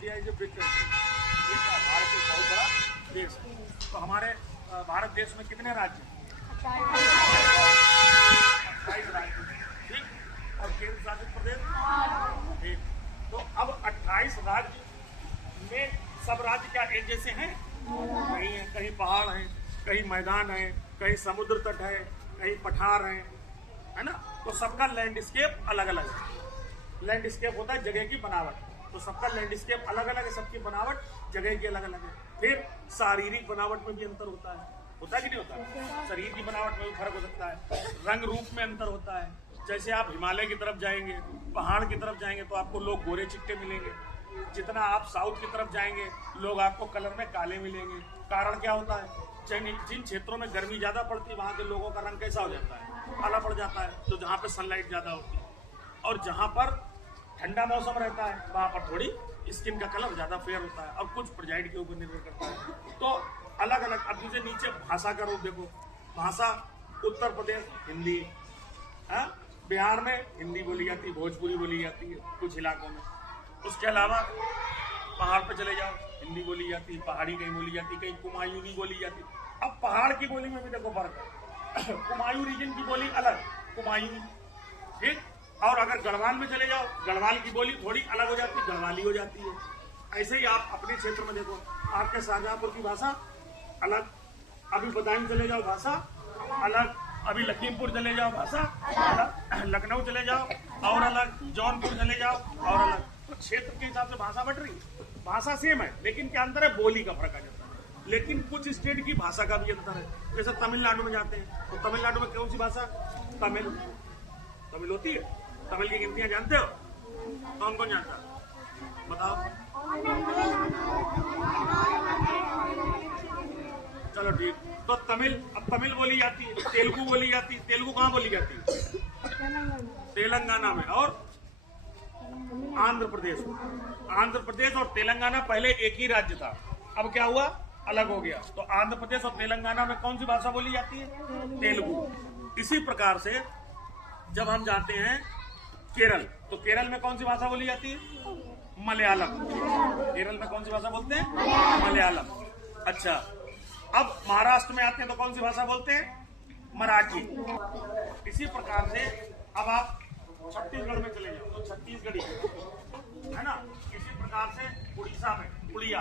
India is a big country. Bharat एक बहुत बड़ा देश है। तो हमारे भारत देश में कितने राज्य हैं? 28 राज्य, ठीक। और केंद्र शासित प्रदेश, ठीक। तो अब 28 राज्य में सब राज्य क्या एक जैसे हैं? नहीं है। कहीं पहाड़ हैं, कहीं मैदान है, कहीं समुद्र तट है, कहीं पठार है ना। तो सबका लैंडस्केप अलग अलग है। लैंडस्केप होता है जगह की बनावट, तो सबका लैंडस्केप अलग अलग है, सबकी बनावट जगह की अलग अलग है। फिर शारीरिक बनावट में भी अंतर होता है कि नहीं होता? शरीर की बनावट में भी फर्क हो सकता है, रंग रूप में अंतर होता है। जैसे आप हिमालय की तरफ जाएंगे, पहाड़ की तरफ जाएंगे तो आपको लोग गोरे चिट्टे मिलेंगे। जितना आप साउथ की तरफ जाएंगे लोग आपको कलर में काले मिलेंगे। कारण क्या होता है? जिन क्षेत्रों में गर्मी ज्यादा पड़ती है वहां के लोगों का रंग कैसा हो जाता है? काला पड़ जाता है। तो जहाँ पे सनलाइट ज्यादा होती है, और जहाँ पर ठंडा मौसम रहता है वहां पर थोड़ी स्किन का कलर ज्यादा फेयर होता है, और कुछ प्रोजाइड के ऊपर निर्भर करता है। तो अलग अलग। अब जैसे नीचे भाषा का रूप देखो, भाषा उत्तर प्रदेश हिंदी, बिहार में हिंदी बोली जाती है, भोजपुरी बोली जाती है कुछ इलाकों में। उसके अलावा पहाड़ पे चले जाओ हिंदी बोली जाती है, पहाड़ी कहीं बोली जाती है, कहीं कुमायूनी बोली जाती है। अब पहाड़ की बोली में भी देखो फर्क है। कुमायूं रीजन की बोली अलग, कुमायूनी, ठीक। और अगर गढ़वाल में चले जाओ, गढ़वाल की बोली थोड़ी अलग हो जाती है, गढ़वाली हो जाती है। ऐसे ही आप अपने क्षेत्र में देखो, आपके शाहजहांपुर की भाषा अलग, अभी बदायूं चले जाओ भाषा अलग, अभी लखीमपुर चले जाओ भाषा अलग, लखनऊ चले जाओ और अलग, जौनपुर चले जाओ और अलग। तो क्षेत्र के हिसाब से भाषा बढ़ रही है। भाषा सेम है लेकिन क्या अंतर है? बोली का फर्क आ जाता है। लेकिन कुछ स्टेट की भाषा का भी अंतर है। जैसे तमिलनाडु में जाते हैं तो तमिलनाडु में कौन सी भाषा? तमिल होती है। तमिल की गिनतियां जानते हो? कौन कौन जानता है? बताओ। चलो ठीक। तो अब तमिल बोली जाती है, तेलुगु बोली जाती है। तेलुगु कहाँ बोली जाती है? तेलंगाना में और आंध्र प्रदेश में। आंध्र प्रदेश और तेलंगाना पहले एक ही राज्य था, अब क्या हुआ? अलग हो गया। तो आंध्र प्रदेश और तेलंगाना में कौन सी भाषा बोली जाती है? तेलुगु। इसी प्रकार से जब हम जाते हैं केरल, तो केरल में कौन सी भाषा बोली जाती है? मलयालम। केरल में कौन सी भाषा बोलते हैं? मलयालम। अच्छा, अब महाराष्ट्र में आते हैं तो कौन सी भाषा बोलते हैं? मराठी। इसी प्रकार से अब आप छत्तीसगढ़ में चले जाओ तो छत्तीसगढ़ी है ना। इसी प्रकार से उड़ीसा में उड़िया।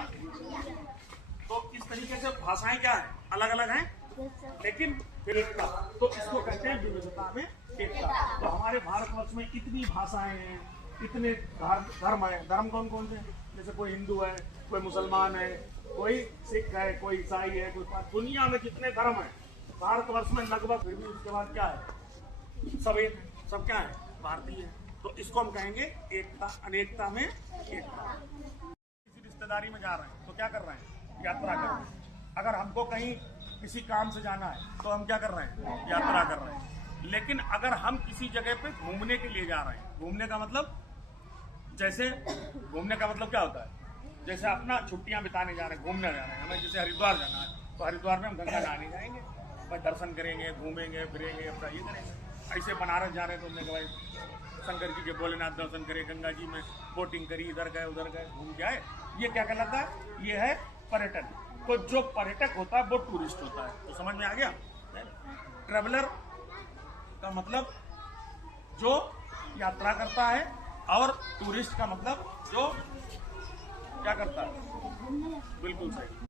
तो इस तरीके से भाषाएं क्या है? अलग अलग हैं लेकिन फिर एकता। तो इसको कहते हैं विविधता में एकता। तो हमारे भारतवर्ष में इतनी भाषाएं हैं, इतने धर्म है। धर्म कौन कौन से? जैसे कोई हिंदू है, कोई मुसलमान है, कोई सिख है, कोई ईसाई है, कोई दुनिया में जितने धर्म है भारतवर्ष में लगभग, फिर भी उसके बाद क्या है? सब एक, सब क्या है? भारतीय है। तो इसको हम कहेंगे एकता, अनेकता में एकता। किसी रिश्तेदारी में जा रहे हैं तो क्या कर रहे हैं? यात्रा कर रहे हैं। अगर हमको कहीं किसी काम से जाना है तो हम क्या कर रहे हैं? यात्रा कर रहे हैं। लेकिन अगर हम किसी जगह पे घूमने के लिए जा रहे हैं, घूमने का मतलब क्या होता है? जैसे अपना छुट्टियां बिताने जा रहे हैं, घूमने जा रहे हैं, हमें जैसे हरिद्वार जाना है तो हरिद्वार में हम गंगा नहाने जाएंगे, भाई दर्शन करेंगे, घूमेंगे फिरेंगे, अपना ये करेंगे। ऐसे बनारस जा रहे हैं तो हमने कहा भाई शंकर जी के भोलेनाथ दर्शन करे, गंगा जी में बोटिंग करी, इधर गए उधर गए, घूम के आए। ये क्या कहलाता है? ये है पर्यटन। तो जो पर्यटक होता है वो टूरिस्ट होता है। तो समझ में आ गया? ट्रेवलर का मतलब जो यात्रा करता है, और टूरिस्ट का मतलब जो क्या करता है। बिल्कुल सही।